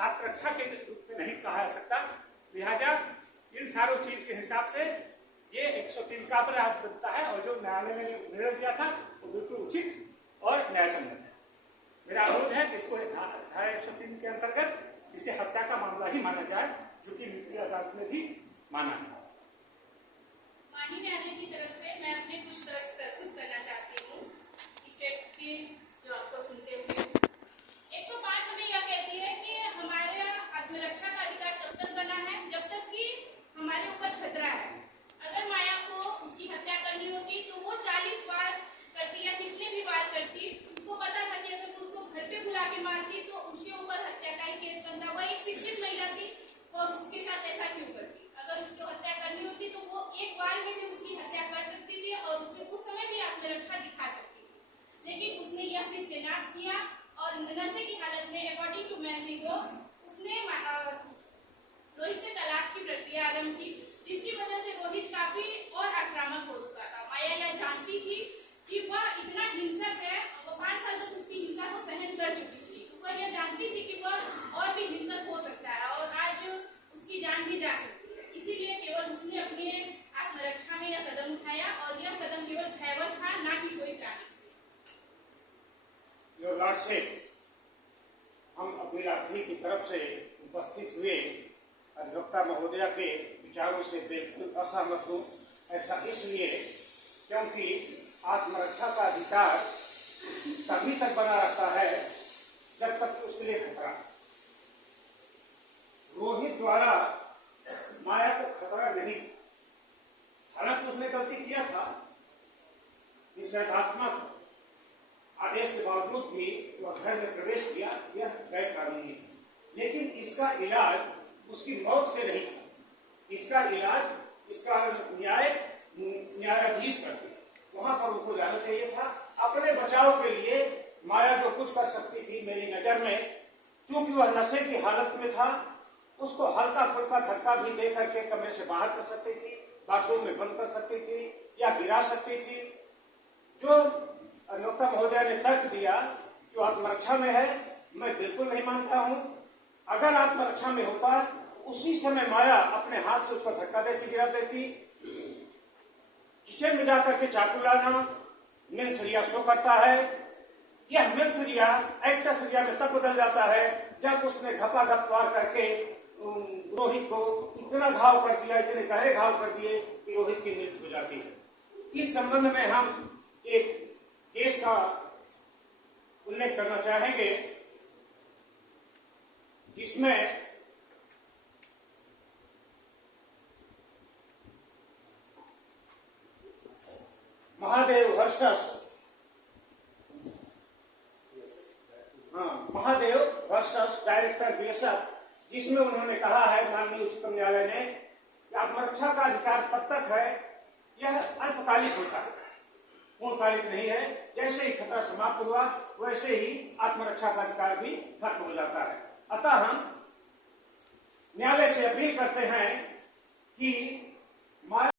आत्मरक्षा के रूप में नहीं कहा जा सकता। लिहाजा इन सारों चीज के हिसाब से ये 103 का अपराध बनता है और जो न्यायालय ने निर्णय दिया था वो बिल्कुल उचित और न्यायसम्मत है। मेरा अनुरोध है कि इसको धारा 103 के अंतर्गत इसे हत्या का मामला ही माना जाए, जो कि न्यायालय अदालत ने भी माना है। माननीय न्यायालय की तरफ से मैं अपने कुछ तर्क प्रस्तुत करना चाहती हूँ स्टेट की जो आपको सुनते हुए। 105 हमें यह कहती है कि हमारे आत्मरक्षा का अधिकार तब तक बना है जब तक कि हमारे ऊपर खतरा है। अगर माया को उसकी हत्या करनी होती तो वो 40 बार करती या कितने भी बार करती, उसको पता था कि अगर उसको घर पे बुला के मारती तो उसके ऊपर हत्या का ही केस बनता। वह एक शिक्षित महिला थी और उसके साथ ऐसा क्यों करती? अगर उसको हत्या करनी होती तो वो एक बार में भी उसकी हत्या कर सकती थी और उसे उस समय भी आत्मरक्षा दिखा सकती थी, लेकिन उसने यह फिर तैनात किया और नशे की हालत में अकॉर्डिंग टू मैक्सिको उसने रोहित से तलाक की प्रक्रिया आरंभ की, जिसकी वजह से रोहित काफी और आक्रामक हो चुका था। माया यह जानती थी कि वह इतना हिंसक है, वो 5 साल तक उसकी हिंसा को सहन कर चुकी थी। वह यह जानती थी कि वह और भी हिंसक हो सकता है और आज उसकी जान भी जा सकती है। इसीलिए केवल उसने अपने आत्मरक्षा में यह कदम उठाया और यह कदम केवल भयवश था, ना कि कोई प्राणी। योर लॉर्डशिप, हम अपनी रात्रि की तरफ से उपस्थित हुए अधिवक्ता महोदया के विचारों से बिल्कुल असहमत हूँ। ऐसा इसलिए क्योंकि आत्मरक्षा का अधिकार तभी तक बना रहता है जब तक उसके लिए खतरा। रोहित द्वारा माया को खतरा नहीं, हालांकि उसने गलती किया था, निषेधात्मक आदेश के बावजूद भी वह घर में प्रवेश किया, यह गैर कानूनी है। लेकिन इसका इलाज उसकी मौत से नहीं था, इसका इलाज इसका न्यायाधीश करते, वहां पर उनको जाना चाहिए था। अपने बचाव के लिए माया जो कुछ कर सकती थी मेरी नजर में, क्योंकि वह नशे की हालत में था, उसको हल्का फुल्का धक्का भी दे करके कमरे से बाहर कर सकती थी, बाथरूम में बंद कर सकती थी या गिरा सकती थी। जो अधिवक्ता महोदया ने तर्क दिया जो आत्मरक्षा में है, मैं बिल्कुल नहीं मानता हूं। अगर आत्मरक्षा में होता उसी समय माया अपने हाथ से उसको धक्का देती गिरा देती। किचन में जाकर के चाकू लाना मेंसरिया शो करता है। यह मेंसरिया एक्टसरिया में तब बदल जाता है जब उसने घपाघप वार करके रोहित को इतना घाव कर दिया, इतने गहरे घाव कर दिए कि रोहित की मृत्यु हो जाती है। इस संबंध में हम एक केस का उल्लेख करना चाहेंगे जिसमें महादेव वर्सेस डायरेक्टर बीएसएफ, जिसमें उन्होंने कहा है माननीय उच्चतम न्यायालय ने कि आत्मरक्षा का अधिकार तब तक है, यह अल्पकालिक होता है, पूर्णकालिक नहीं है। जैसे ही खतरा समाप्त हुआ वैसे ही आत्मरक्षा का अधिकार भी खत्म हो जाता है। अतः हम न्यायालय से अपील करते हैं कि